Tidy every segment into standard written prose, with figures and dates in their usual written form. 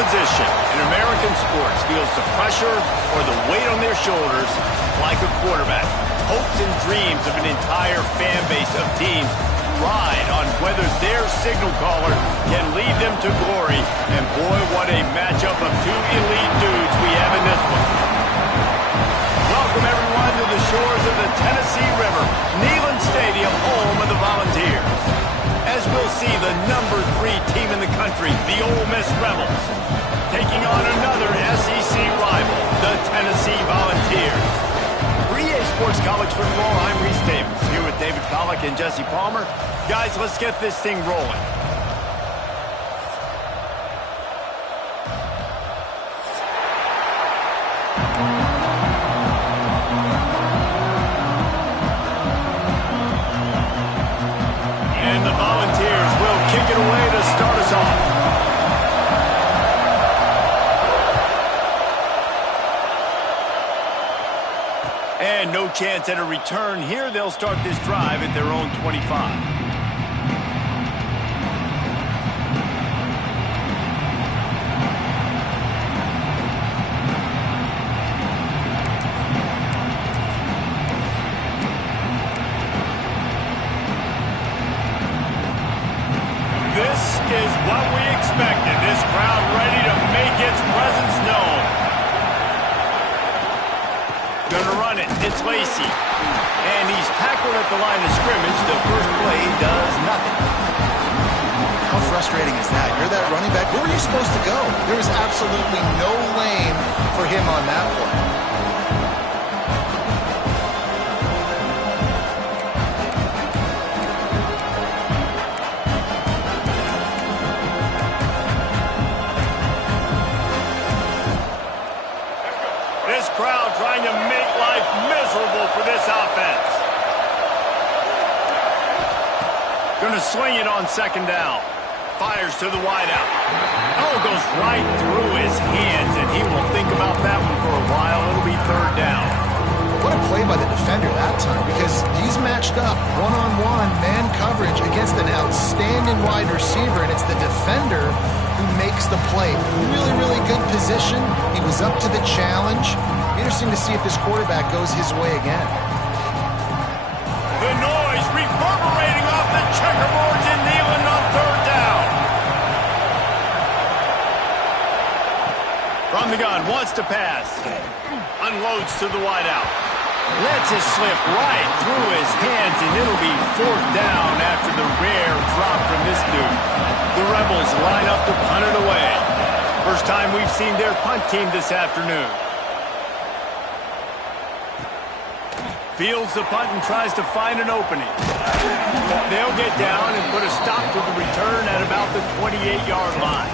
position in American sports feels the pressure or the weight on their shoulders like a quarterback. Hopes and dreams of an entire fan base of teams ride on whether their signal caller can lead them to glory. And boy, what a matchup of two elite dudes we have in this one. Welcome everyone to the shores of the Tennessee River, Neyland Stadium, home of the Volunteers. As we'll see the number 3 team in the country, the Ole Miss Rebels, taking on another SEC rival, the Tennessee Volunteers. For EA Sports College Football, I'm Reese Davis, here with David Pollack and Jesse Palmer. Guys, let's get this thing rolling. And the Volunteers will kick it away to start us off. And no chance at a return here. They'll start this drive at their own 25. This is what we expected. This crowd ready to make its presence known. Gonna run it. It's Lacy. And he's tackled at the line of scrimmage. The first play does nothing. How frustrating is that? You're that running back. Where were you supposed to go? There was absolutely no lane for him on that play. This crowd trying to make life miserable for this offense. Gonna swing it on second down. Fires to the wideout. Oh, goes right through his hands, and he will think about that one for a while. It'll be third down. What a play by the defender that time, because he's matched up one-on-one man coverage against an outstanding wide receiver, and it's the defender who makes the play. Really, really good position. He was up to the challenge. Interesting to see if this quarterback goes his way again. The noise reverberating off the checkerboards in Neyland on third down. From the gun, wants to pass. Unloads to the wideout. Lets it slip right through his hands, and it'll be fourth down after the rare drop from this dude. The Rebels line up to punt it away. First time we've seen their punt team this afternoon. Fields the punt and tries to find an opening. They'll get down and put a stop to the return at about the 28-yard line.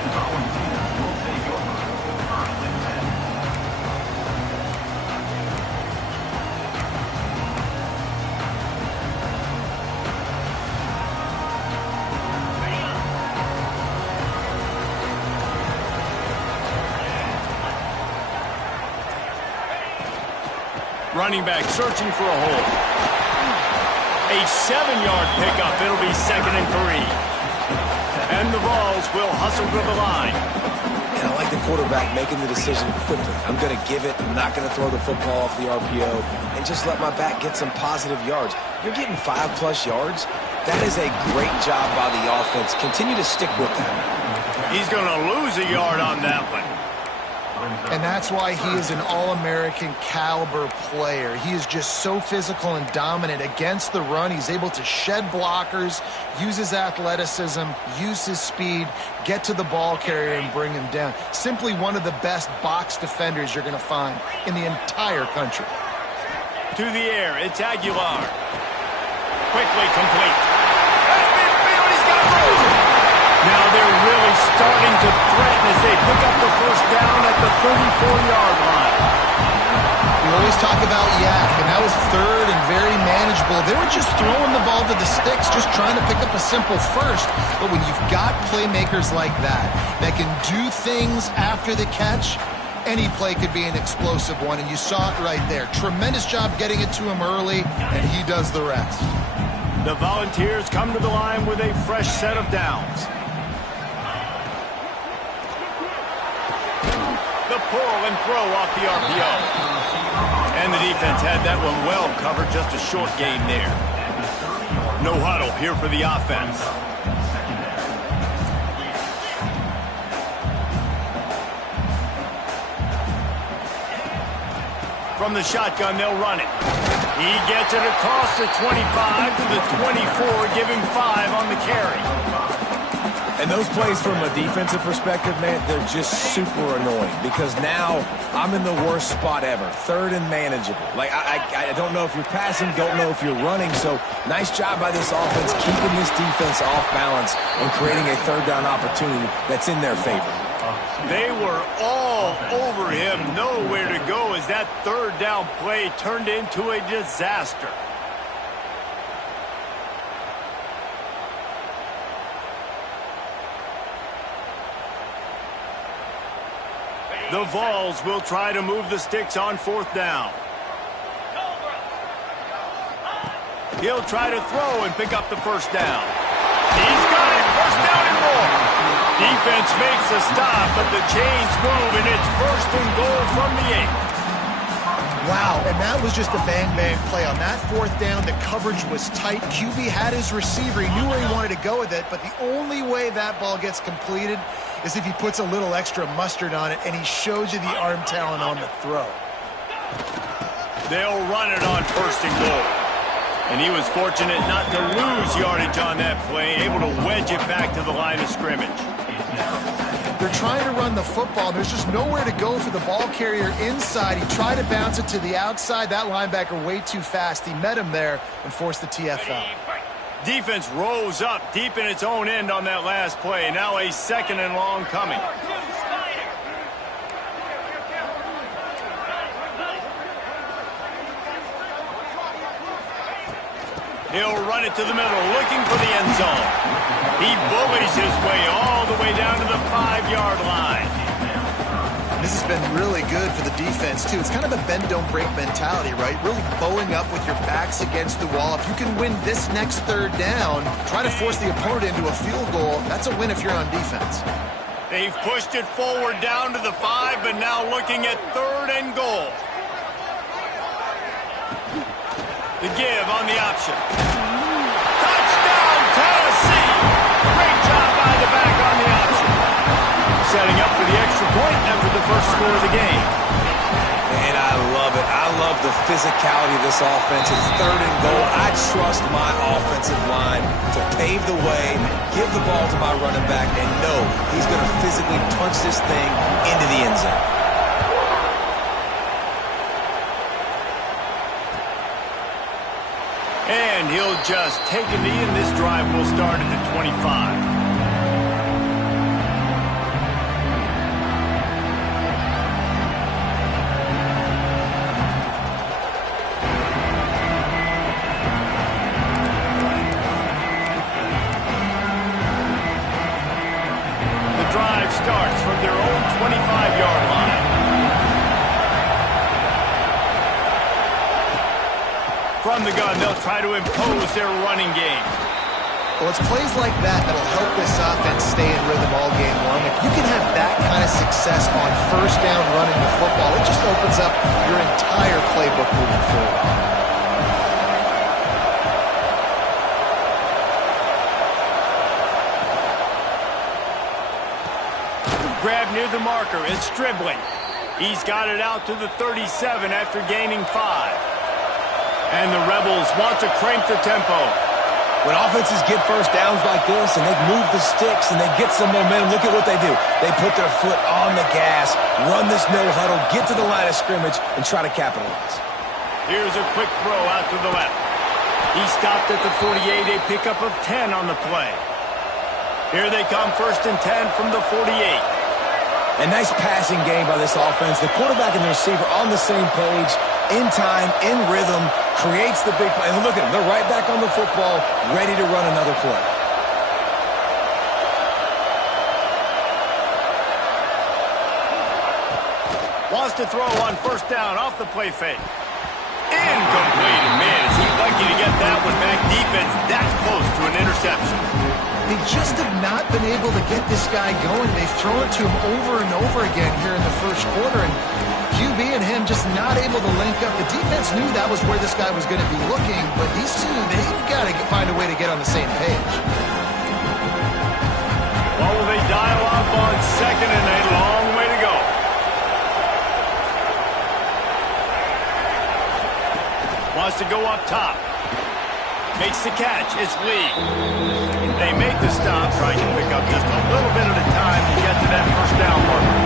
Running back searching for a hole. A 7-yard pickup. It'll be 2nd and 3. And the Vols will hustle to the line. And I like the quarterback making the decision quickly. I'm going to give it. I'm not going to throw the football off the RPO and just let my back get some positive yards. You're getting 5+ yards. That is a great job by the offense. Continue to stick with that. He's going to lose a yard on that one. And that's why he is an All-American caliber player. He is just so physical and dominant against the run. He's able to shed blockers, use his athleticism, use his speed, get to the ball carrier and bring him down. Simply one of the best box defenders you're going to find in the entire country. To the air, it's Aguilar. Quickly complete. Midfield, he's got room. Now they're really starting to threaten as they pick up the first down at the 34-yard line. We always talk about yak, and that was third and very manageable. They were just throwing the ball to the sticks, just trying to pick up a simple first. But when you've got playmakers like that can do things after the catch, any play could be an explosive one, and you saw it right there. Tremendous job getting it to him early, and he does the rest. The Volunteers come to the line with a fresh set of downs. the pull and throw off the RPO. And the defense had that one well covered, just a short gain there. No huddle here for the offense. From the shotgun, they'll run it. He gets it across the 25 to the 24, giving 5 on the carry. And those plays from a defensive perspective, man, they're just super annoying because now I'm in the worst spot ever, third and manageable. Like, I don't know if you're passing, don't know if you're running, so nice job by this offense keeping this defense off balance and creating a third down opportunity that's in their favor. They were all over him, nowhere to go as that third down play turned into a disaster. The Vols will try to move the sticks on 4th down. He'll try to throw and pick up the first down. He's got it, first down and more. Defense makes a stop, but the chains move, and it's 1st and goal from the 8. Wow, and that was just a bang-bang play. On that 4th down, the coverage was tight. QB had his receiver. He knew where he wanted to go with it, but the only way that ball gets completed is if he puts a little extra mustard on it, and he shows you the arm talent on the throw. They'll run it on 1st and goal. And he was fortunate not to lose yardage on that play, able to wedge it back to the line of scrimmage. They're trying to run the football. There's just nowhere to go for the ball carrier inside. He tried to bounce it to the outside. That linebacker way too fast. He met him there and forced the TFL. Defense rose up deep in its own end on that last play. Now a 2nd and long coming. He'll run it to the middle, looking for the end zone. He bullies his way all the way down to the 5-yard line. This has been really good for the defense, too. It's kind of a bend-don't-break mentality, right? Really bowing up with your backs against the wall. If you can win this next 3rd down, try to force the opponent into a field goal. That's a win if you're on defense. They've pushed it forward down to the 5, but now looking at 3rd and goal. The give on the option. Touchdown, Tennessee! Great job by the back on the option. Setting up for the extra point after the first score of the game. And I love it. I love the physicality of this offense. It's 3rd and goal. I trust my offensive line to pave the way, give the ball to my running back, and know he's going to physically punch this thing into the end zone. And he'll just take a knee, and this drive will start at the 25. The drive starts from their own 25-yard line. From the gun, they'll try to impose their running game. Well, it's plays like that that'll help this offense stay in rhythm all game long. If you can have that kind of success on 1st down running the football, it just opens up your entire playbook moving forward. Grab near the marker, it's Stribling. He's got it out to the 37 after gaining 5. And the Rebels want to crank the tempo. When offenses get first downs like this and they move the sticks and they get some momentum, look at what they do. They put their foot on the gas, run this no huddle, get to the line of scrimmage, and try to capitalize. Here's a quick throw out to the left. He stopped at the 48, a pickup of 10 on the play. Here they come, 1st and 10 from the 48. A nice passing game by this offense. The quarterback and the receiver on the same page, in time, in rhythm, creates the big play. And look at them. They're right back on the football, ready to run another play. Wants to throw on 1st down off the play fake. Incomplete. Man, is he lucky to get that one back. Defense that close to an interception. They just have not been able to get this guy going. They've thrown it to him over and over again here in the first quarter, and QB and him just not able to link up. The defense knew that was where this guy was going to be looking, but these two, they've got to find a way to get on the same page. Well, will they dial up on second and a long way to go? Wants to go up top. Makes the catch. It's Lee. They make the stop, trying to pick up just a little bit at a time to get to that first down marker.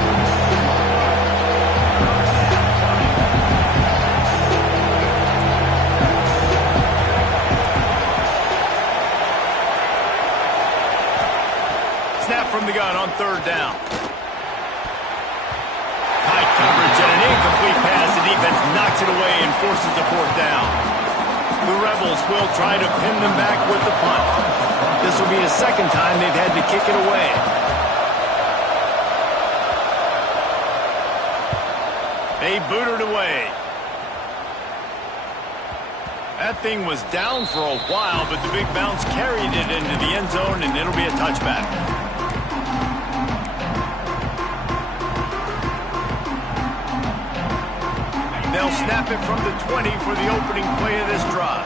Snap from the gun on third down. Tight coverage and an incomplete pass. The defense knocks it away and forces the fourth down. The Rebels will try to pin them back with the punt. This will be the second time they've had to kick it away. They boot it away. That thing was down for a while, but the big bounce carried it into the end zone, and it'll be a touchback. They'll snap it from the 20 for the opening play of this drive.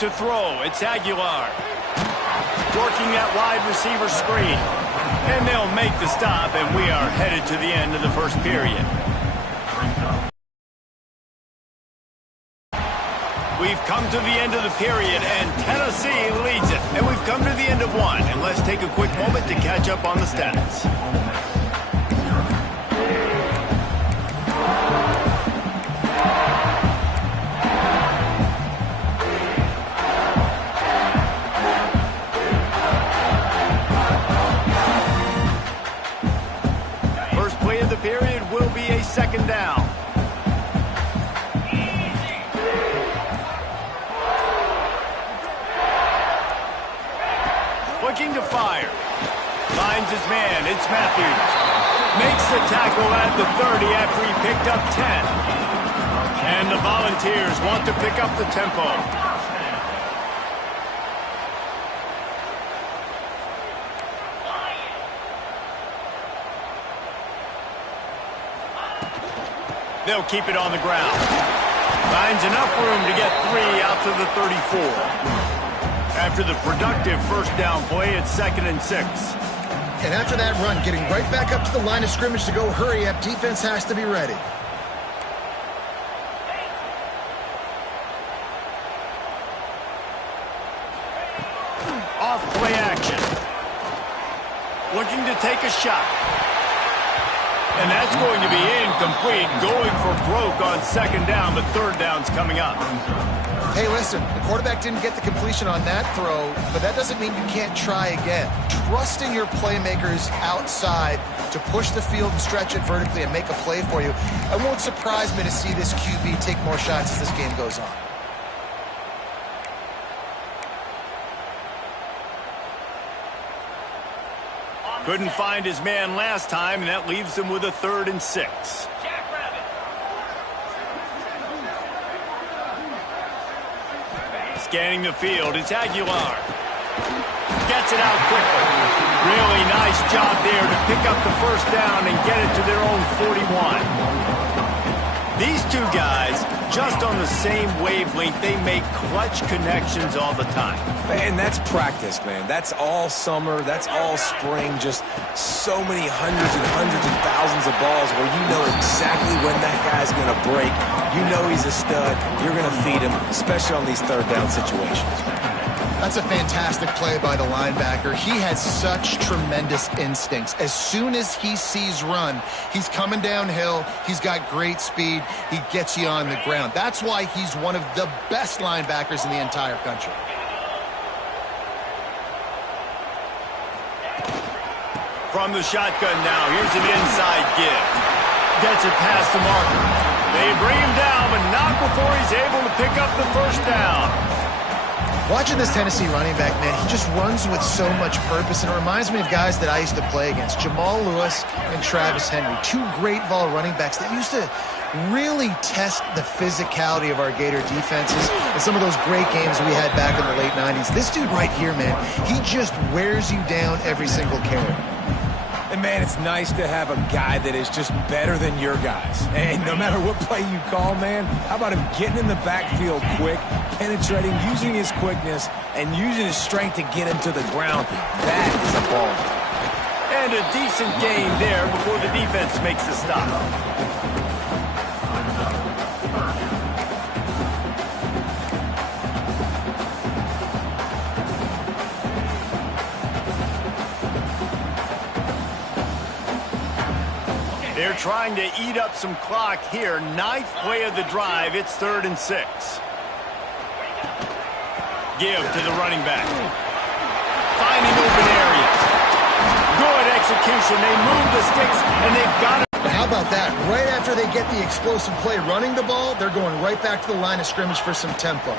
To throw, it's Aguilar. Working that wide receiver screen. And they'll make the stop, and we are headed to the end of the first period. We've come to the end of the period, and Tennessee leads it. And we've come to the end of one. And let's take a quick moment to catch up on the stats. Period will be a second down. Looking to fire. Finds his man. It's Matthews. Makes the tackle at the 30 after he picked up 10. And the Volunteers want to pick up the tempo. They'll keep it on the ground. Finds enough room to get 3 out to the 34. After the productive first down play, it's 2nd and 6. And after that run, getting right back up to the line of scrimmage to go hurry up, defense has to be ready. Off play action. Looking to take a shot. And that's going to be incomplete, going for broke on second down, but third down's coming up. Hey, listen, the quarterback didn't get the completion on that throw, but that doesn't mean you can't try again. Trusting your playmakers outside to push the field and stretch it vertically and make a play for you. It won't surprise me to see this QB take more shots as this game goes on. Couldn't find his man last time, and that leaves him with a 3rd and 6. Scanning the field, it's Aguilar. Gets it out quickly. Really nice job there to pick up the first down and get it to their own 41. These two guys, just on the same wavelength, they make clutch connections all the time. And that's practice, man. That's all summer. That's all spring. Just so many hundreds and thousands of balls where you know exactly when that guy's going to break. You know he's a stud. You're going to feed him, especially on these third down situations. That's a fantastic play by the linebacker. He has such tremendous instincts. As soon as he sees run, he's coming downhill. He's got great speed. He gets you on the ground. That's why he's one of the best linebackers in the entire country. From the shotgun now, here's an inside give. Gets it past the marker. They bring him down, but not before he's able to pick up the first down. Watching this Tennessee running back, man, he just runs with so much purpose, and it reminds me of guys that I used to play against. Jamal Lewis and Travis Henry, two great ball running backs that used to really test the physicality of our Gator defenses and some of those great games we had back in the late 90s. This dude right here, man, he just wears you down every single carry. And, man, it's nice to have a guy that is just better than your guys. And no matter what play you call, man, how about him getting in the backfield quick, penetrating, using his quickness, and using his strength to get him to the ground? That is a ball. And a decent gain there before the defense makes the stop. They're trying to eat up some clock here. 9th play of the drive. It's 3rd and 6. Give to the running back. Finding open areas. Good execution. They move the sticks, and they've got it. How about that? Right after they get the explosive play running the ball, they're going right back to the line of scrimmage for some tempo.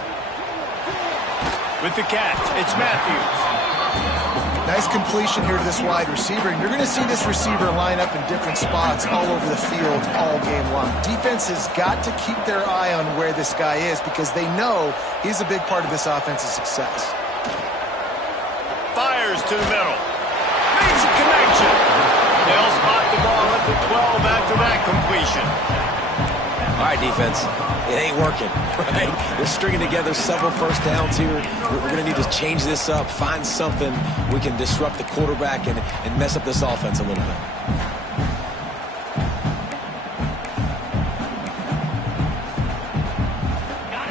With the catch, it's Matthews. Nice completion here to this wide receiver. And you're going to see this receiver line up in different spots all over the field all game long. Defense has got to keep their eye on where this guy is because they know he's a big part of this offense's success. Fires to the middle. Makes a connection. They'll spot the ball at the 12 after that completion. All right, defense. It ain't working, right? They're stringing together several first downs here. We're going to need to change this up, find something we can disrupt the quarterback and mess up this offense a little bit.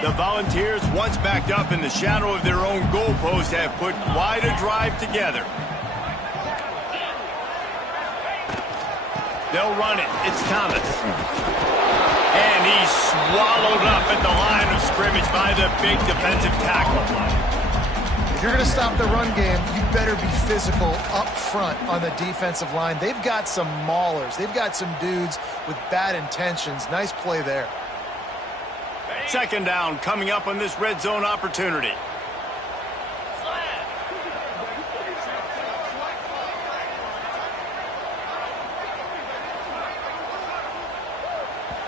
The Volunteers, once backed up in the shadow of their own goalpost, have put quite a drive together. They'll run it. It's Thomas. And he's swallowed up at the line of scrimmage by the big defensive tackle. If you're going to stop the run game, you better be physical up front on the defensive line. They've got some maulers. They've got some dudes with bad intentions. Nice play there. 2nd down coming up on this red zone opportunity.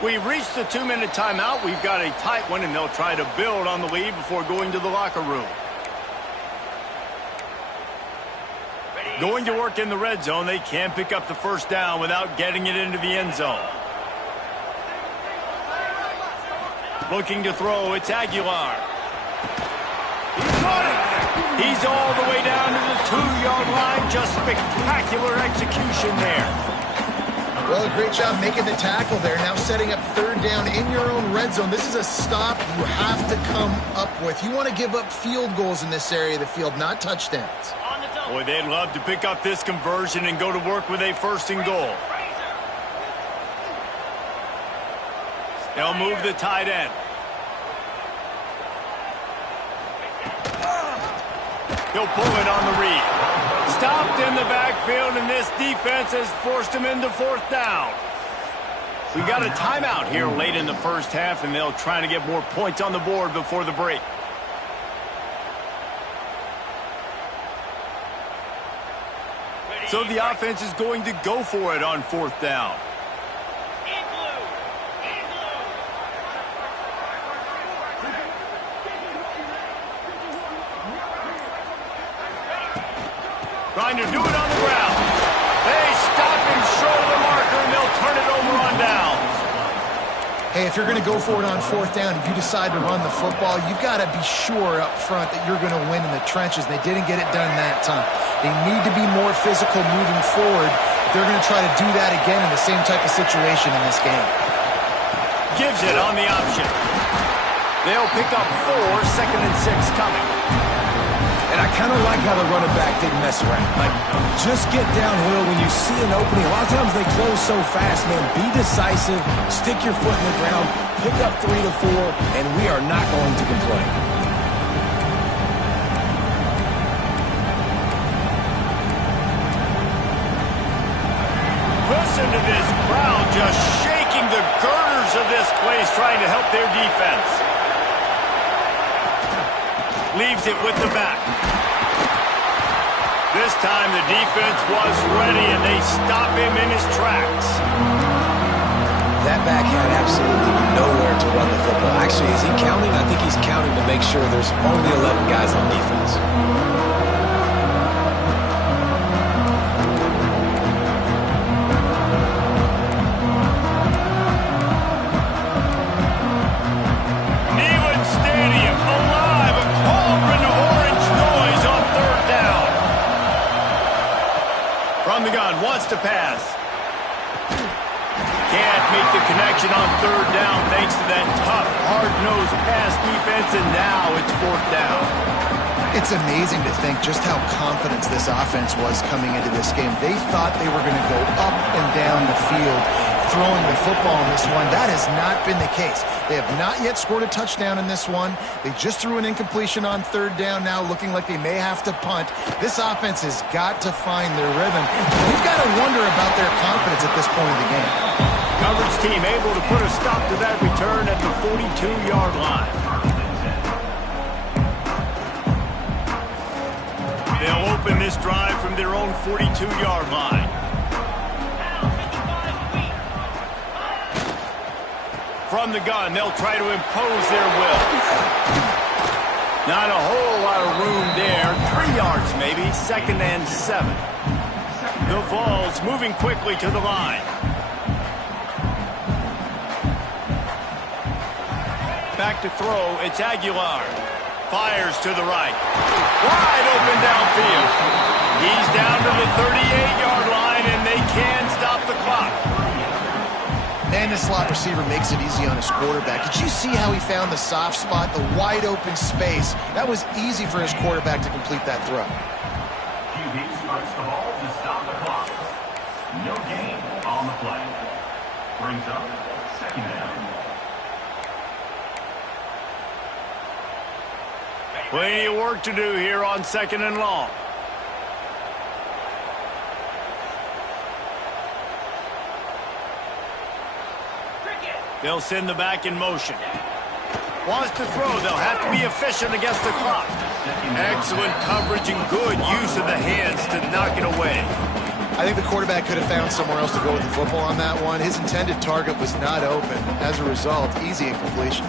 We've reached the 2-minute timeout. We've got a tight one, and they'll try to build on the lead before going to the locker room. Going to work in the red zone. They can't pick up the 1st down without getting it into the end zone. Looking to throw, it's Aguilar. He's got it. He's all the way down to the 2-yard line. Just spectacular execution there. Well, great job making the tackle there. Now setting up 3rd down in your own red zone. This is a stop you have to come up with. You want to give up field goals in this area of the field, not touchdowns. Boy, they'd love to pick up this conversion and go to work with a 1st and goal. They'll move the tight end. He'll pull it on the read. Stopped in the backfield, and this defense has forced him into 4th down. We got a timeout here late in the 1st half, and they'll try to get more points on the board before the break. So the offense is going to go for it on 4th down. Trying to do it on the ground. They stop him short of the marker, and they'll turn it over on downs. Hey, if you're going to go for it on 4th down, if you decide to run the football, you've got to be sure up front that you're going to win in the trenches. They didn't get it done that time. They need to be more physical moving forward. They're going to try to do that again in the same type of situation in this game. Gives it on the option. They'll pick up 4, 2nd and 6 coming. And I kind of like how the running back didn't mess around. Like, just get downhill when you see an opening. A lot of times they close so fast, man. Be decisive, stick your foot in the ground, pick up 3 to 4, and we are not going to complain. Listen to this crowd just shaking the girders of this place, trying to help their defense. Leaves it with the back. This time the defense was ready, and they stop him in his tracks. That back had absolutely nowhere to run the football. Actually, is he counting? I think he's counting to make sure there's only 11 guys on defense. Neyland Stadium alive, a cauldron of orange noise on third down. From the gun, wants to pass. Can't make the connection on third down thanks to that tough, hard-nosed pass defense, and now it's fourth down. It's amazing to think just how confident this offense was coming into this game. They thought they were going to go up and down the field throwing the football in this one. That has not been the case. They have not yet scored a touchdown in this one. They just threw an incompletion on third down now, looking like they may have to punt. This offense has got to find their rhythm. We've got to wonder about their confidence at this point in the game. Coverage team able to put a stop to that return at the 42-yard line. They'll open this drive from their own 42-yard line. From the gun, they'll try to impose their will. Not a whole lot of room there. 3 yards maybe, 2nd and 7. The Vols moving quickly to the line. Back to throw, it's Aguilar. Fires to the right. Wide open downfield. He's down to the 38-yard line, and they can stop the clock. And the slot receiver makes it easy on his quarterback. Did you see how he found the soft spot, the wide open space? That was easy for his quarterback to complete that throw. QB strikes the ball to stop the clock. No gain on the play. Brings up 2nd down. Plenty of work to do here on 2nd and long. They'll send the back in motion. Wants to throw. They'll have to be efficient against the clock. Excellent coverage and good use of the hands to knock it away. I think the quarterback could have found somewhere else to go with the football on that one. His intended target was not open. As a result, easy incompletion.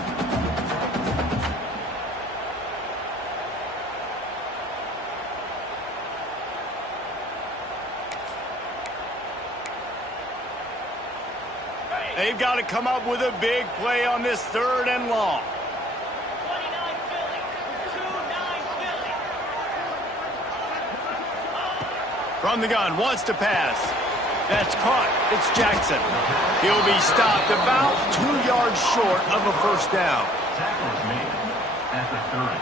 They've got to come up with a big play on this 3rd and long. From the gun, wants to pass. That's caught. It's Jackson. He'll be stopped about 2 yards short of a first down. Tackle is made at the 30.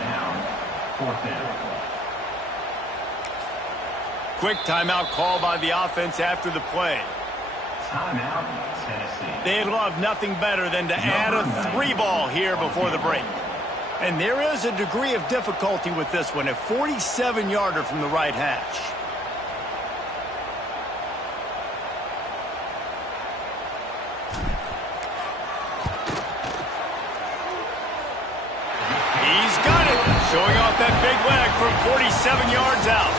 Now, 4th down. Quick timeout call by the offense after the play. Timeout, Tennessee. They'd love nothing better than to add a 3-ball here before the break. And there is a degree of difficulty with this one, a 47-yarder from the right hash. He's got it, showing off that big leg from 47 yards out.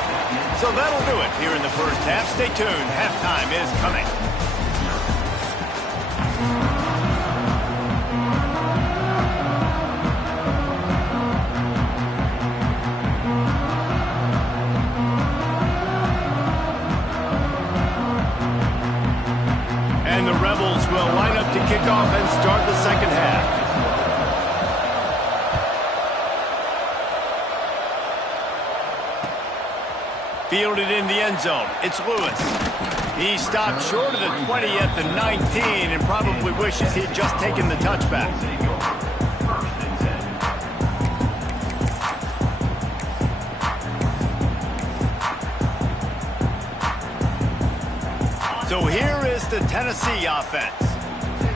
So that'll do it here in the first half. Stay tuned. Halftime is coming. And the Rebels will line up to kick off and start the second half. Fielded in the end zone. It's Lewis. He stopped short of the 20 at the 19 and probably wishes he'd just taken the touchback. So here is the Tennessee offense.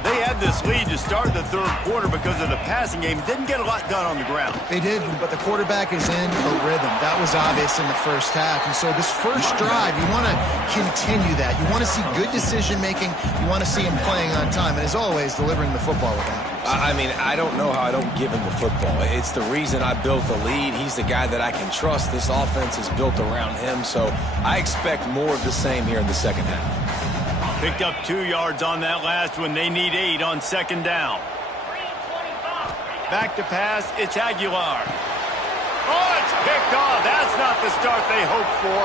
They had this lead to start the 3rd quarter because of the passing game. Didn't get a lot done on the ground. They did, but the quarterback is in a rhythm. That was obvious in the first half. And so this first drive, you want to continue that. You want to see good decision-making. You want to see him playing on time. And as always, delivering the football with accuracy. I mean, I don't know how I don't give him the football. It's the reason I built the lead. He's the guy that I can trust. This offense is built around him. So I expect more of the same here in the second half. Picked up 2 yards on that last one. They need 8 on second down. Back to pass. It's Aguilar. Oh, it's picked off. That's not the start they hoped for.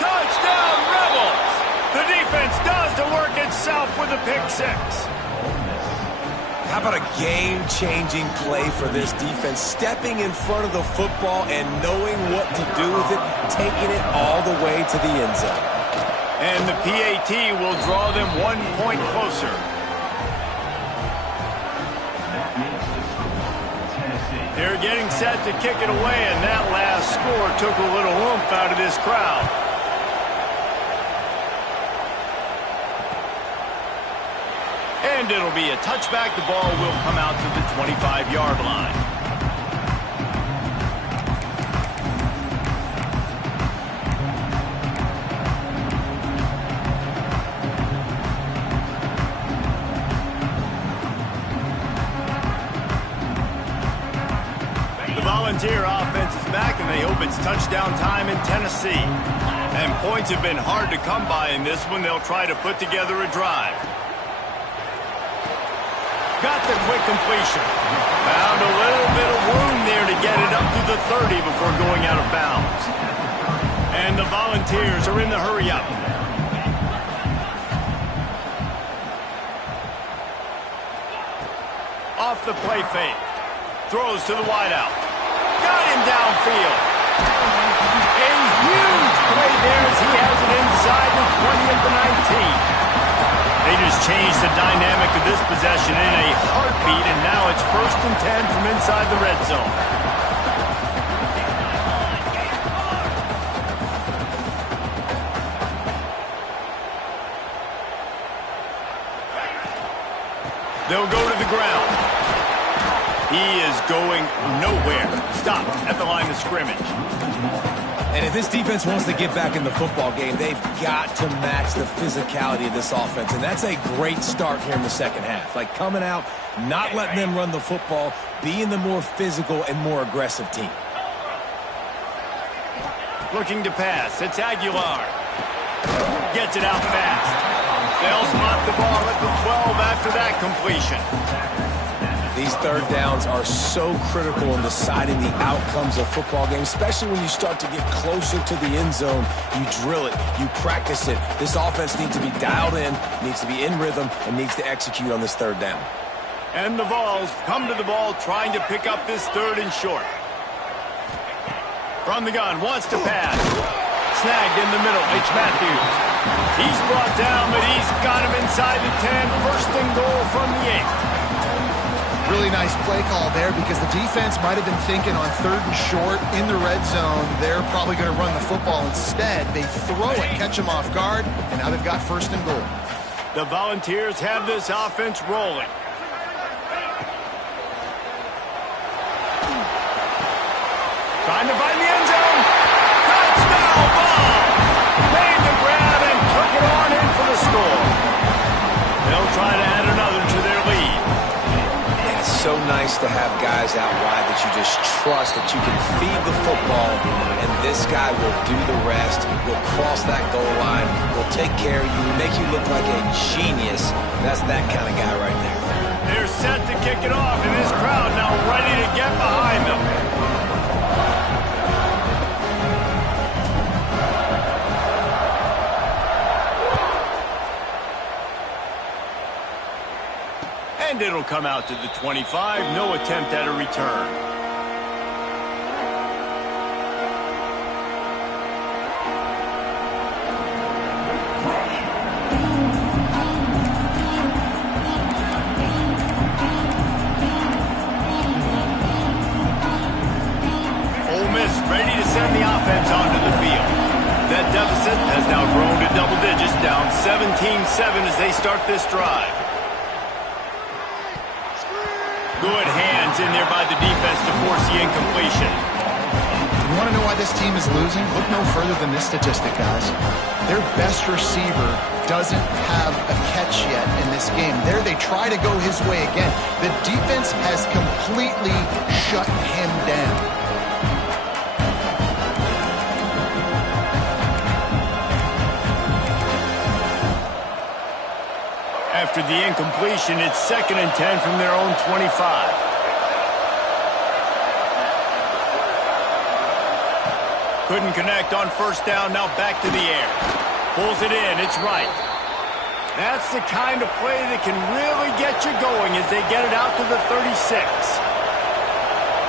Touchdown, Rebels! The defense does the work itself with a pick 6. How about a game-changing play for this defense? Stepping in front of the football and knowing what to do with it, taking it all the way to the end zone. And the PAT will draw them 1 point closer. They're getting set to kick it away, and that last score took a little oomph out of this crowd. And it'll be a touchback. The ball will come out to the 25-yard line. The Volunteer offense is back, and they hope it's touchdown time in Tennessee. And points have been hard to come by in this one. They'll try to put together a drive. Got the quick completion. Found a little bit of room there to get it up to the 30 before going out of bounds. And the Volunteers are in the hurry-up. Off the play fake. Throws to the wideout. Got him downfield. A huge play there as he has it inside the 20 of the 19. They just changed the dynamic of this possession in a heartbeat, and now it's 1st and 10 from inside the red zone. They'll go to the ground. He is going nowhere. Stop at the line of scrimmage. And if this defense wants to get back in the football game, they've got to match the physicality of this offense. And that's a great start here in the second half. Like coming out, not letting them run the football, being the more physical and more aggressive team. Looking to pass. It's Aguilar. Gets it out fast. They'll spot the ball at the 12 after that completion. These third downs are so critical in deciding the outcomes of football games, especially when you start to get closer to the end zone. You drill it, you practice it. This offense needs to be dialed in, needs to be in rhythm, and needs to execute on this third down. And the Vols come to the ball trying to pick up this 3rd and short. From the gun, wants to pass. Snagged in the middle, H. Matthews. He's brought down, but he's got him inside the 10. 1st and goal from the 8. Really nice play call there because the defense might have been thinking on 3rd and short in the red zone. They're probably going to run the football instead. They throw it, catch them off guard, and now they've got 1st and goal. The Volunteers have this offense rolling. Trying to find the end zone. Touchdown ball. Made the grab and took it on in for the score. They'll try to add another to their lead. It's so nice to have guys out wide that you just trust that you can feed the football, and this guy will do the rest, will cross that goal line, will take care of you, make you look like a genius. That's that kind of guy right there. They're set to kick it off, and this crowd now ready to get behind them. And it'll come out to the 25. No attempt at a return. Ole Miss ready to send the offense onto the field. That deficit has now grown to double digits, down 17-7 as they start this drive. Good hands in there by the defense to force the incompletion. You want to know why this team is losing? Look no further than this statistic, guys. Their best receiver doesn't have a catch yet in this game. There they try to go his way again. The defense has completely shut him down. After the incompletion, it's 2nd and 10 from their own 25. Couldn't connect on 1st down, now back to the air. Pulls it in, it's right. That's the kind of play that can really get you going as they get it out to the 36.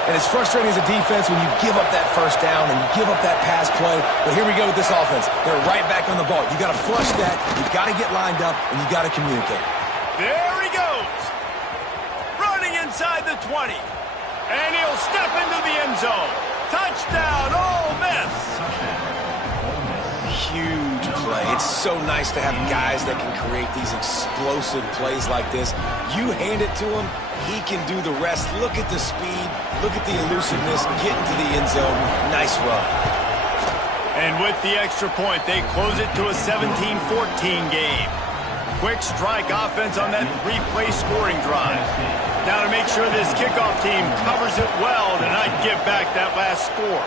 And it's frustrating as a defense when you give up that 1st down and you give up that pass play. But here we go with this offense. They're right back on the ball. You got to flush that, you got to get lined up, and you got to communicate. There he goes. Running inside the 20. And he'll step into the end zone. Touchdown, Ole Miss. Huge play. It's so nice to have guys that can create these explosive plays like this. You hand it to him, he can do the rest. Look at the speed, look at the elusiveness, get into the end zone. Nice run. And with the extra point, they close it to a 17-14 game. Quick strike offense on that 3-play scoring drive. Now to make sure this kickoff team covers it well to not give back that last score.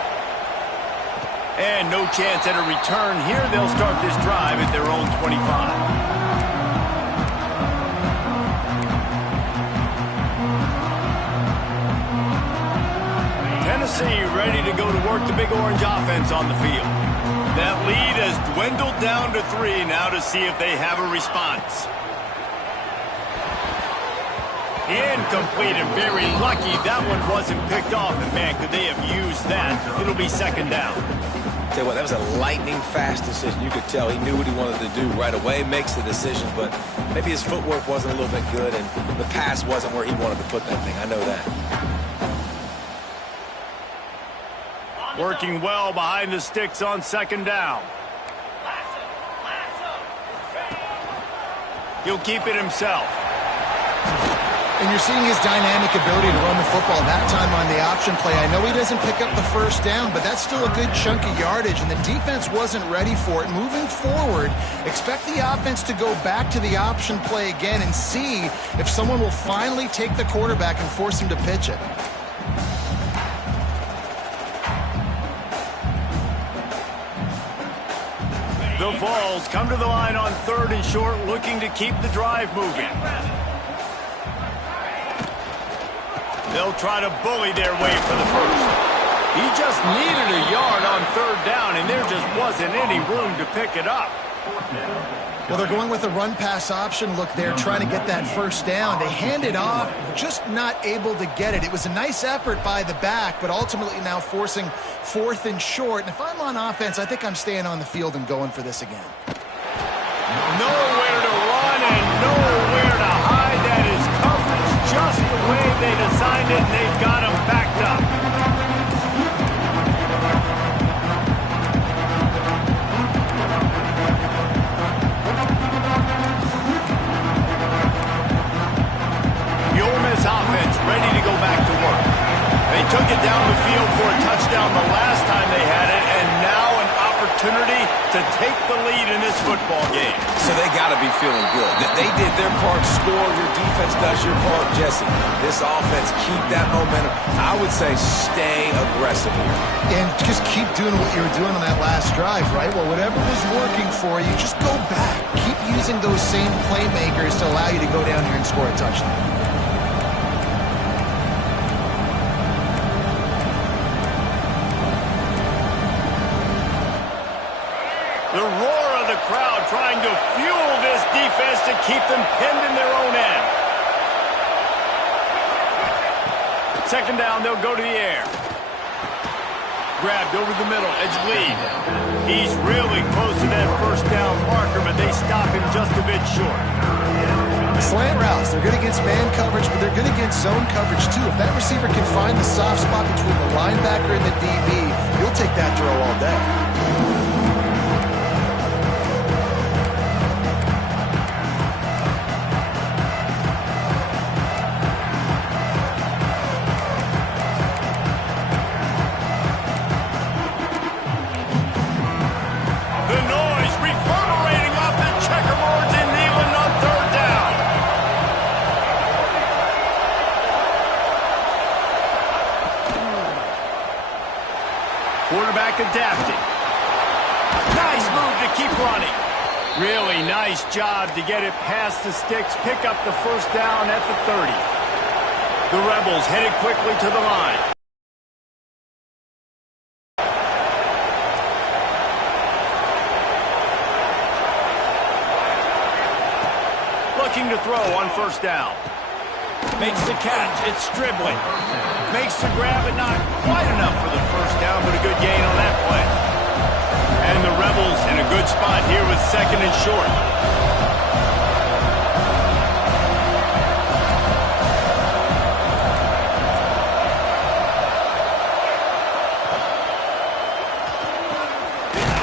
And no chance at a return here. They'll start this drive at their own 25. Tennessee ready to go to work the Big Orange offense on the field. That lead has dwindled down to 3 now to see if they have a response. Incomplete and very lucky that one wasn't picked off. And man, could they have used that? It'll be 2nd down. Tell you what, that was a lightning fast decision. You could tell he knew what he wanted to do right away, makes the decision, but maybe his footwork wasn't a little bit good and the pass wasn't where he wanted to put that thing. I know that. Working well behind the sticks on 2nd down. He'll keep it himself. And you're seeing his dynamic ability to run the football that time on the option play. I know he doesn't pick up the 1st down, but that's still a good chunk of yardage, and the defense wasn't ready for it. Moving forward, expect the offense to go back to the option play again and see if someone will finally take the quarterback and force him to pitch it. The Vols come to the line on 3rd and short, looking to keep the drive moving. They'll try to bully their way for the 1st. He just needed a yard on 3rd down, and there just wasn't any room to pick it up. Well, they're going with a run-pass option look there, trying to get that 1st down. They hand it off, just not able to get it. It was a nice effort by the back, but ultimately now forcing 4th and short. And if I'm on offense, I think I'm staying on the field and going for this again. Nowhere to run and nowhere to hide. That is coverage just the way they designed it, and they've got him backed up. The Ole Miss offense ready to go back to work. They took it down the field for a touchdown the last time they had it, and now an opportunity to take the lead in this football game. So they got to be feeling good. They did their part, score. Your defense does your part, Jesse. This offense, keep that momentum. I would say stay aggressive here. And just keep doing what you were doing on that last drive, right? Well, whatever was working for you, just go back. Keep using those same playmakers to allow you to go down here and score a touchdown. The roar of the crowd trying to fuel this defense to keep them pinned in their own end. 2nd down, they'll go to the air. Grabbed over the middle, edge lead. He's really close to that 1st down marker, but they stop him just a bit short. Slant routes, they're good against man coverage, but they're good against zone coverage too. If that receiver can find the soft spot between the linebacker and the DB, you'll take that throw all day. Quarterback adapting. Nice move to keep running. Really nice job to get it past the sticks, pick up the first down at the 30. The Rebels headed quickly to the line. Looking to throw on first down. Makes the catch. It's Stribling. Makes the grab, but not quite enough for the first down, but a good gain on that play. And the Rebels in a good spot here with second and short.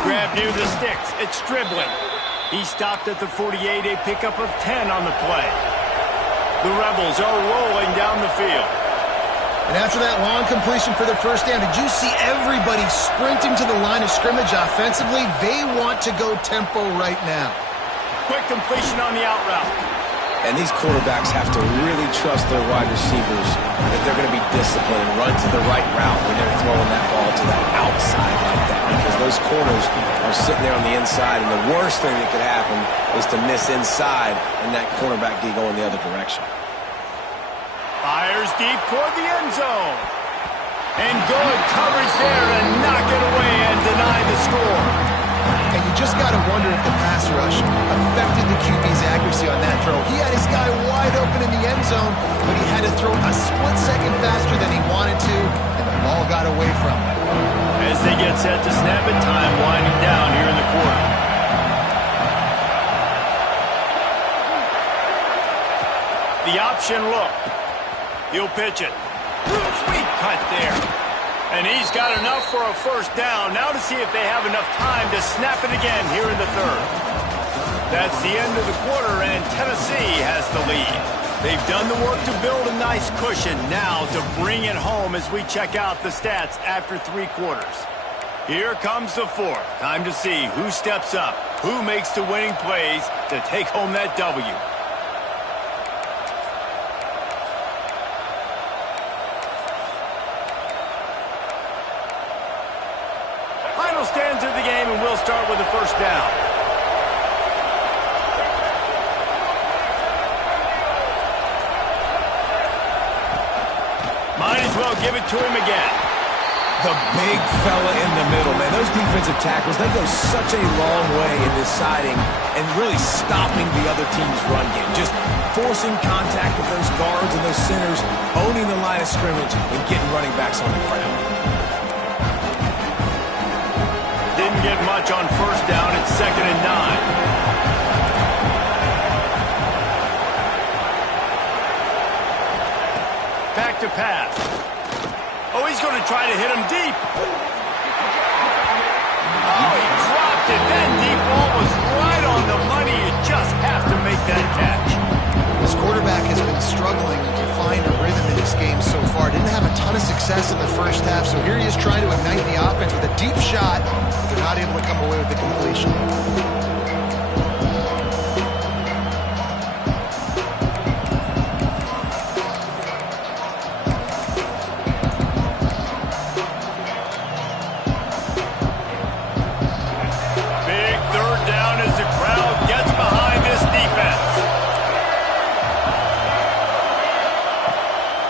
Grab near the sticks. It's Stribling. He stopped at the 48, a pickup of 10 on the play. The Rebels are rolling down the field. And after that long completion for the first down, did you see everybody sprinting to the line of scrimmage offensively? They want to go tempo right now. Quick completion on the out route. And these quarterbacks have to really trust their wide receivers that they're going to be disciplined and run to the right route when they're throwing that ball to the outside like that, because those corners are sitting there on the inside, and the worst thing that could happen is to miss inside and that cornerback get going the other direction. Fires deep toward the end zone. And good coverage there and knock it away and deny the score. And you just got to wonder if the pass rush affected the QB's accuracy on that throw. He had his guy wide open in the end zone, but he had to throw a split second faster than he wanted to, and the ball got away from him. As they get set to snap it, time winding down here in the quarter. The option look. He'll pitch it. Sweet cut there. And he's got enough for a first down. Now to see if they have enough time to snap it again here in the third. That's the end of the quarter, and Tennessee has the lead. They've done the work to build a nice cushion. Now to bring it home as we check out the stats after 3 quarters. Here comes the fourth. Time to see who steps up, who makes the winning plays to take home that W. Stands of the game, and we'll start with the first down. Might as well give it to him again. The big fella in the middle, man. Those defensive tackles, they go such a long way in deciding and really stopping the other team's run game. Just forcing contact with those guards and those centers, owning the line of scrimmage, and getting running backs on the ground. Get much on first down. It's 2nd and 9. Back to pass. Oh, he's going to try to hit him deep. Oh, he dropped it. That deep ball was right on the money. You just have to make that catch. This quarterback has been struggling to find a rhythm in this game so far. Didn't have a ton of success in the first half, so here he is trying to ignite the offense with a deep shot. They're not able to come away with the completion. Big third down as the crowd gets behind this defense.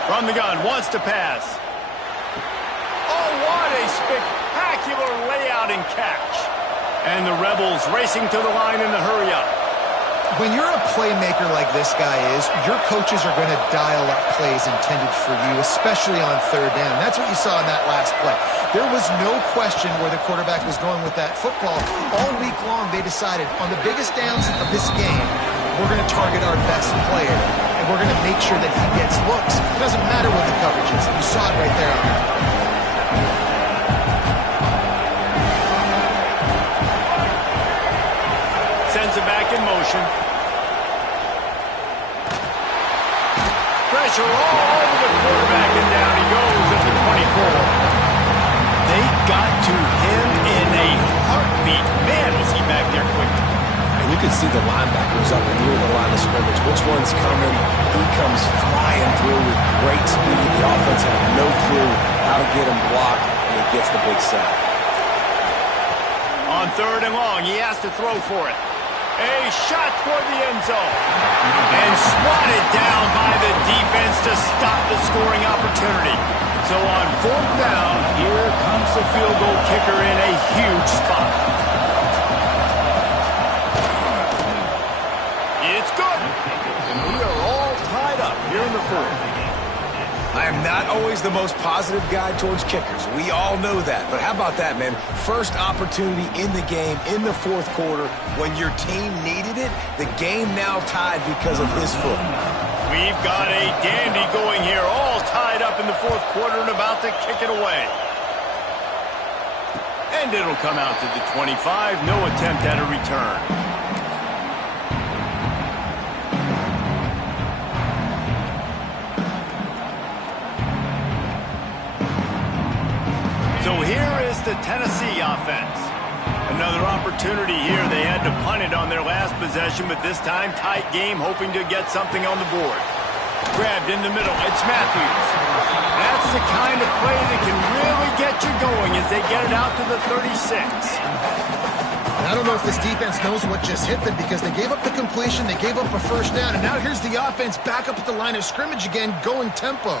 From the gun, wants to pass. Oh, what a spectacular layout and catch. And the Rebels racing to the line in the hurry-up. When you're a playmaker like this guy is, your coaches are going to dial up plays intended for you, especially on third down. That's what you saw in that last play. There was no question where the quarterback was going with that football. All week long, they decided on the biggest downs of this game, we're going to target our best player, and we're going to make sure that he gets looks. It doesn't matter what the coverage is. You saw it right there on that. Sends it back in motion. Pressure all over the quarterback, and down he goes at the 24. They got to him in a heartbeat. Man, was he back there quickly. And you can see the linebackers up near the line of scrimmage. Which one's coming? He comes flying through with great speed. The offense had no clue how to get him blocked, and he gets the big sack. On 3rd and long, he has to throw for it. A shot toward the end zone. And swatted down by the defense to stop the scoring opportunity. So on 4th down, here comes the field goal kicker in a huge spot. It's good. And we are all tied up here in the 4th. I am not always the most positive guy towards kickers. We all know that. But how about that, man? First opportunity in the game, in the 4th quarter, when your team needed it, the game now tied because of his foot. We've got a dandy going here, all tied up in the 4th quarter and about to kick it away. And it'll come out to the 25. No attempt at a return. So here is the Tennessee offense. Another opportunity here. They had to punt it on their last possession, but this time tight game, hoping to get something on the board. Grabbed in the middle. It's Matthews. That's the kind of play that can really get you going as they get it out to the 36. I don't know if this defense knows what just hit them because they gave up the completion, they gave up a 1st down, and now here's the offense back up at the line of scrimmage again, going tempo.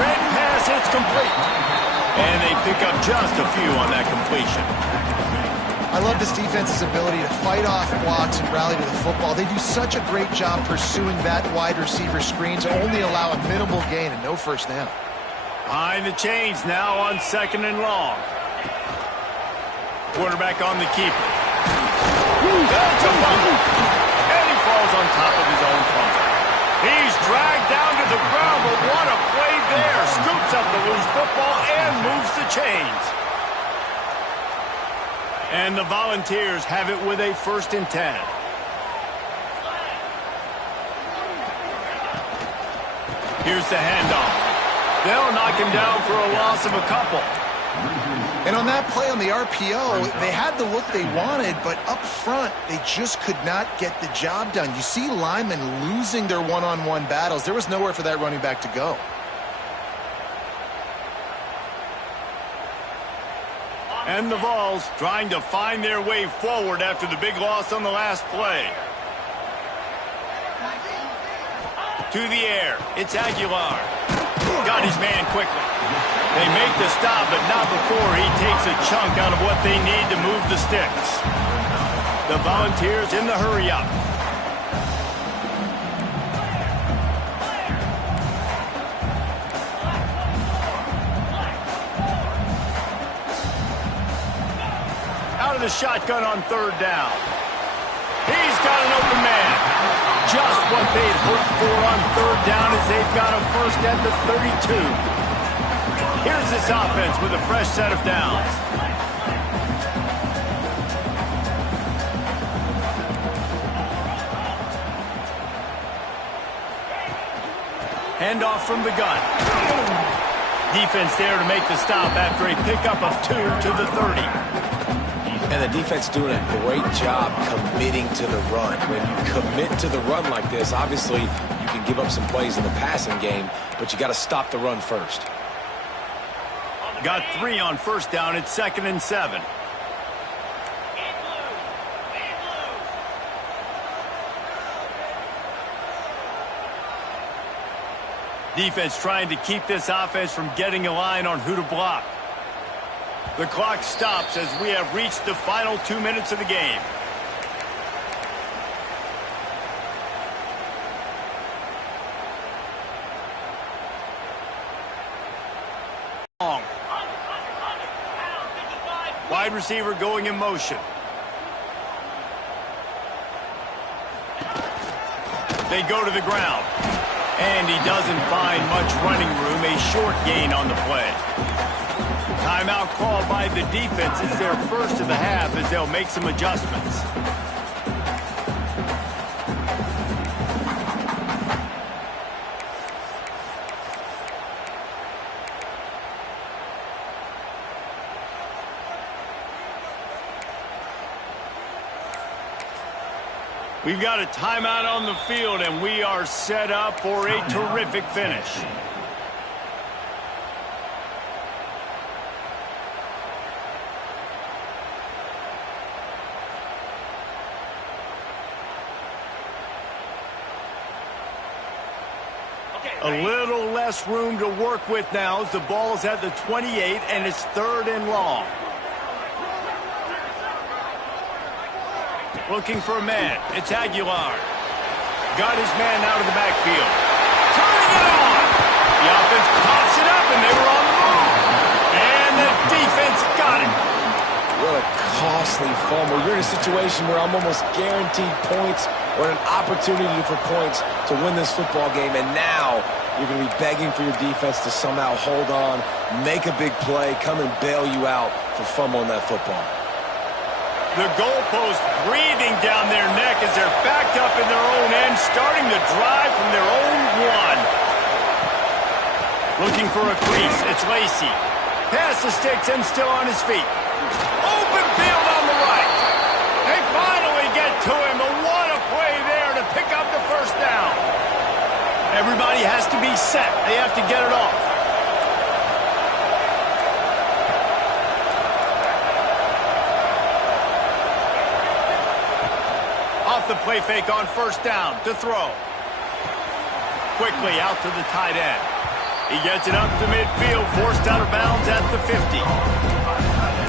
Red pass, it's complete. And they pick up just a few on that completion. I love this defense's ability to fight off blocks and rally to the football. They do such a great job pursuing that wide receiver screen to only allow a minimal gain and no 1st down. Behind the chains now on 2nd and long. Quarterback on the keeper. That's a fumble. And he falls on top of his own fumble. He's dragged down to the ground, but what a play there. Scoops up the loose football and moves the chains. And the Volunteers have it with a 1st and 10. Here's the handoff. They'll knock him down for a loss of a couple. And on that play on the RPO, they had the look they wanted, but up front, they just could not get the job done. You see linemen losing their one-on-one battles. There was nowhere for that running back to go. And the Vols trying to find their way forward after the big loss on the last play. To the air, it's Aguilar. Got his man quickly. They make the stop, but not before he takes a chunk out of what they need to move the sticks. The Volunteers in the hurry-up. Out of the shotgun on 3rd down. He's got an open man. Just what they'd hoped for on 3rd down as they've got a 1st at the 32. Here's this offense with a fresh set of downs. Handoff from the gun. Defense there to make the stop after a pickup of 2 to the 30. And the defense doing a great job committing to the run. When you commit to the run like this, obviously you can give up some plays in the passing game, but you got to stop the run first. Got 3 on 1st down. It's 2nd and 7. Defense trying to keep this offense from getting a line on who to block. The clock stops as we have reached the final 2 minutes of the game. Long. Wide receiver going in motion. They go to the ground. And he doesn't find much running room. A short gain on the play. Timeout called by the defense. It's their first of the half as they'll make some adjustments. We've got a timeout on the field, and we are set up for a terrific finish. A little less room to work with now as the ball's at the 28 and it's 3rd and long. Looking for a man. It's Aguilar. Got his man out of the backfield. Turning it on. The offense pops it up and they were on the move. And the defense got it. What a costly fumble. You're in a situation where I'm almost guaranteed points or an opportunity for points to win this football game, and now you're going to be begging for your defense to somehow hold on, make a big play, come and bail you out for fumbling that football. The goalpost breathing down their neck as they're backed up in their own end, starting to drive from their own 1. Looking for a crease. It's Lacy. Past the sticks and still on his feet. Open field on the right. They finally get to him. But what a play there to pick up the 1st down. Everybody has to be set. They have to get it off. Off the play fake on 1st down to throw. Quickly out to the tight end. He gets it up to midfield, forced out of bounds at the 50.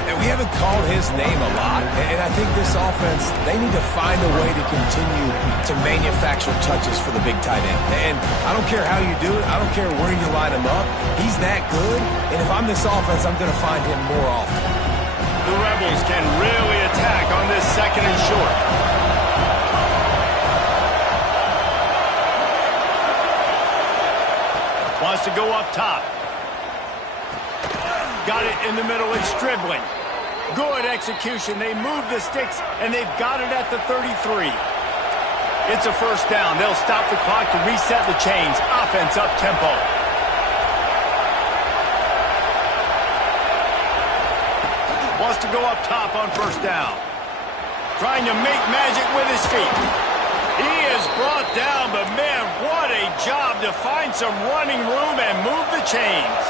And we haven't called his name a lot, and I think this offense, they need to find a way to continue to manufacture touches for the big tight end. And I don't care how you do it. I don't care where you line him up. He's that good, and if I'm this offense, I'm going to find him more often. The Rebels can really attack on this 2nd and short. Wants to go up top. Got it in the middle. It's Stribling. Good execution. They move the sticks, and they've got it at the 33. It's a 1st down. They'll stop the clock to reset the chains. Offense up tempo. Wants to go up top on 1st down. Trying to make magic with his feet. He is brought down, but man, what a job to find some running room and move the chains.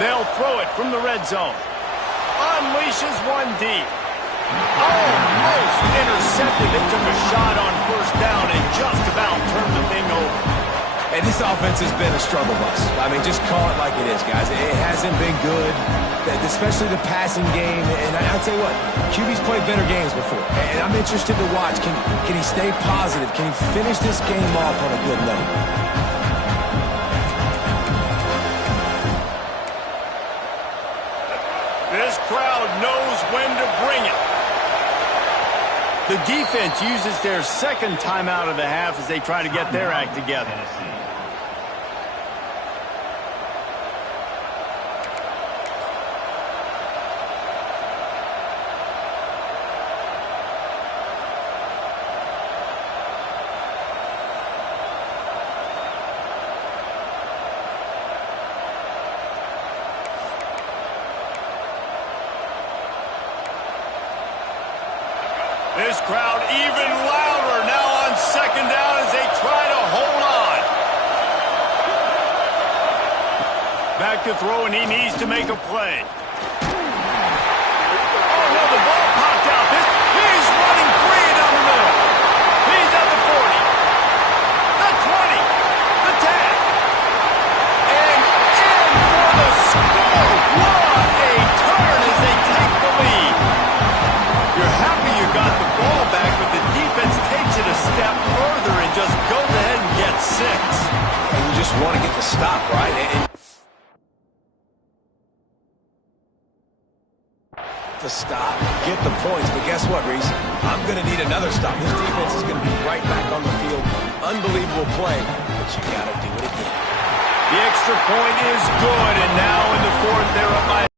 They'll throw it from the red zone. Unleashes one deep. Almost intercepted. They took a shot on 1st down and just about turned the thing over. And this offense has been a struggle bus. I mean, just call it like it is, guys. It hasn't been good, especially the passing game. And I'll tell you what, QB's played better games before. And I'm interested to watch. Can he stay positive? Can he finish this game off on a good note? This crowd knows when to bring it. The defense uses their 2nd timeout of the half as they try to get their act together. This crowd even louder now on 2nd down as they try to hold on. Back to throw, and he needs to make a play. Oh, no, the ball popped out. He's running free down the middle. He's at the 40, the 20, the 10, and in for the score. What a turn as they take the lead. You're happy you got the ball back, but the defense takes it a step further and just goes ahead and gets 6. And you just want to get the stop, right? To stop, get the points, but guess what, Reese? I'm going to need another stop. This defense is going to be right back on the field. Unbelievable play, but you got to do it again. The extra point is good, and now in the 4th, they're up by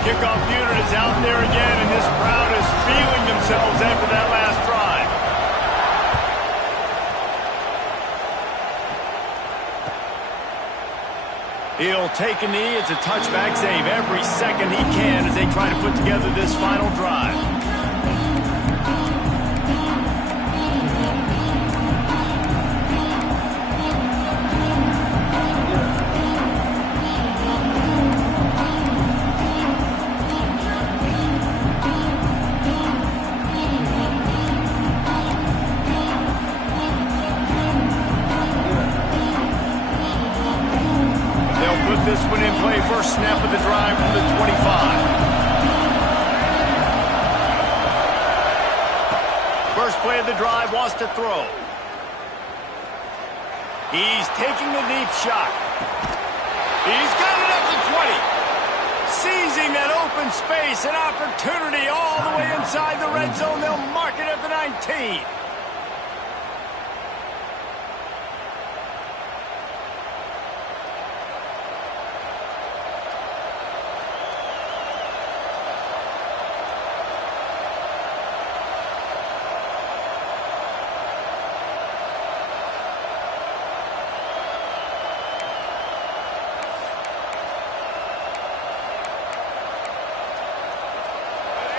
kickoff unit is out there again, and this crowd is feeling themselves after that last drive. He'll take a knee. It's a touchback save every second he can as they try to put together this final drive. this one in play. First snap of the drive from the 25. First play of the drive, wants to throw. He's taking the deep shot. He's got it up to 20. Seizing that open space, an opportunity all the way inside the red zone. They'll mark it at the 19.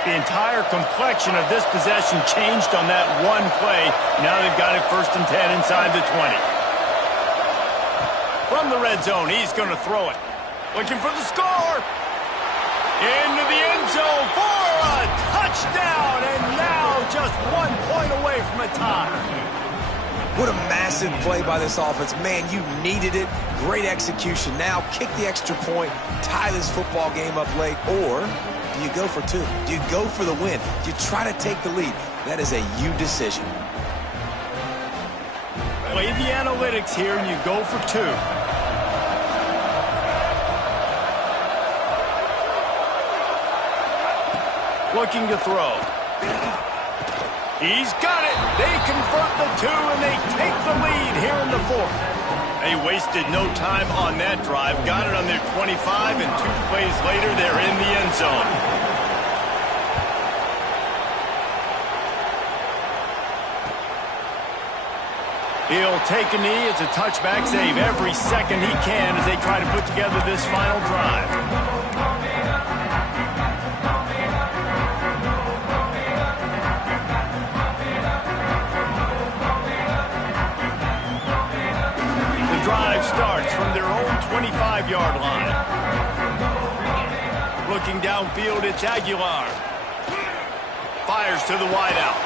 The entire complexion of this possession changed on that one play. Now they've got it 1st and 10 inside the 20. From the red zone, he's going to throw it. Looking for the score. Into the end zone for a touchdown. And now just 1 point away from a tie. What a massive play by this offense. Man, you needed it. Great execution. Now kick the extra point, tie this football game up late, or do you go for 2? Do you go for the win? Do you try to take the lead? That is a you decision. Play the analytics here, and you go for 2. Looking to throw. He's got it. They convert the 2, and they take the lead here in the 4th. They wasted no time on that drive. Got it on their 25, and 2 plays later, they're in the end zone. He'll take a knee. It's a touchback. Save every second he can as they try to put together this final drive. Starts from their own 25-yard line. Looking downfield, it's Aguilar. Fires to the wideout.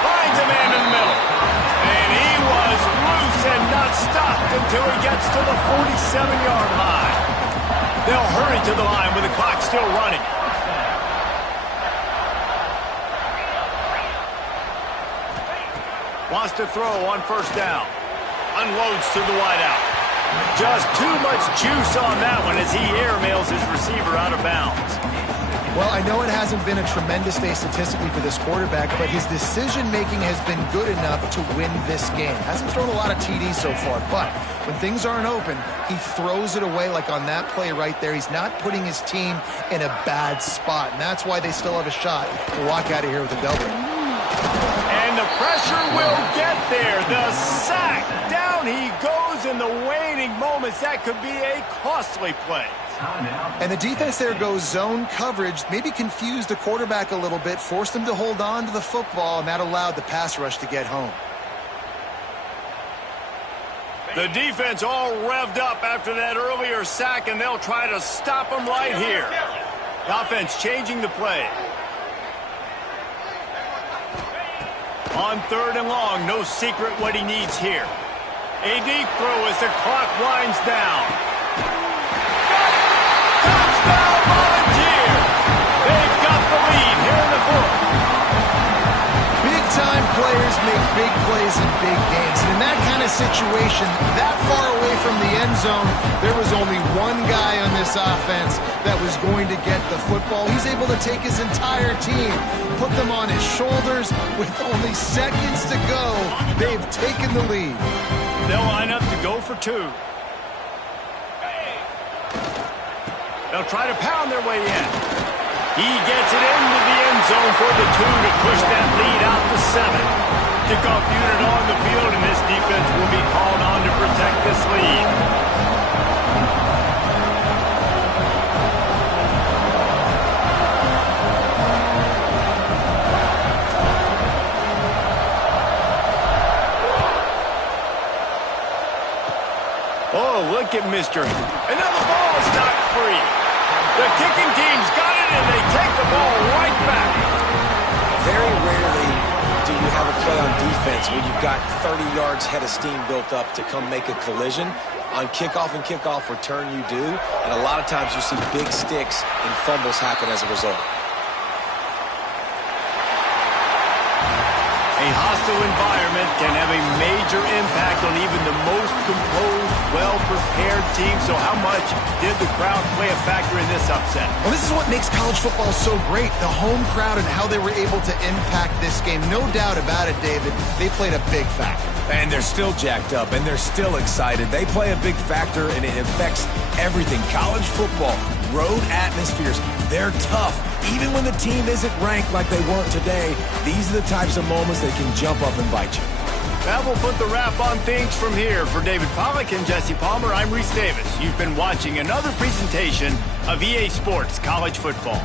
Finds a man in the middle. And he was loose and not stopped until he gets to the 47-yard line. They'll hurry to the line with the clock still running. Wants to throw on 1st down. Unloads to the wideout. Just too much juice on that one as he airmails his receiver out of bounds. Well, I know it hasn't been a tremendous day statistically for this quarterback, but his decision-making has been good enough to win this game. Hasn't thrown a lot of TDs so far, but when things aren't open, he throws it away like on that play right there. He's not putting his team in a bad spot, and that's why they still have a shot to walk out of here with a W. And the pressure will get there. The sack. Down he goes in the waning moments. That could be a costly play. And the defense there goes zone coverage, maybe confused the quarterback a little bit, forced him to hold on to the football, and that allowed the pass rush to get home. The defense all revved up after that earlier sack, and they'll try to stop him right here. The offense changing the play. On 3rd and long, no secret what he needs here. A deep throw as the clock winds down. Touchdown Volunteer! They've got the lead here in the 4th. Big-time players make big plays in big games. And in that kind of situation, that far away from the end zone, there was only one guy on this offense that was going to get the football. He's able to take his entire team, put them on his shoulders. With only seconds to go, they've taken the lead. They'll line up to go for 2. They'll try to pound their way in. He gets it into the end zone for the 2 to push that lead out to 7. Kickoff unit on the field, and this defense will be called on to protect this lead. Oh, look at Mr. And now the ball is knocked free. The kicking team's got it, and they take the ball right back. Very rarely do you have a play on defense where you've got 30 yards head of steam built up to come make a collision. On kickoff and kickoff return you do, and a lot of times you see big sticks and fumbles happen as a result. A hostile environment can have a major impact on even the most composed, well-prepared team. So how much did the crowd play a factor in this upset? Well, this is what makes college football so great, the home crowd and how they were able to impact this game. No doubt about it, David, they played a big factor. And they're still jacked up, and they're still excited. They play a big factor, and it affects everything. College football, road atmospheres, they're tough. Even when the team isn't ranked like they weren't today, these are the types of moments that can jump up and bite you. That will put the wrap on things from here. For David Pollack and Jesse Palmer, I'm Reese Davis. You've been watching another presentation of EA Sports College Football.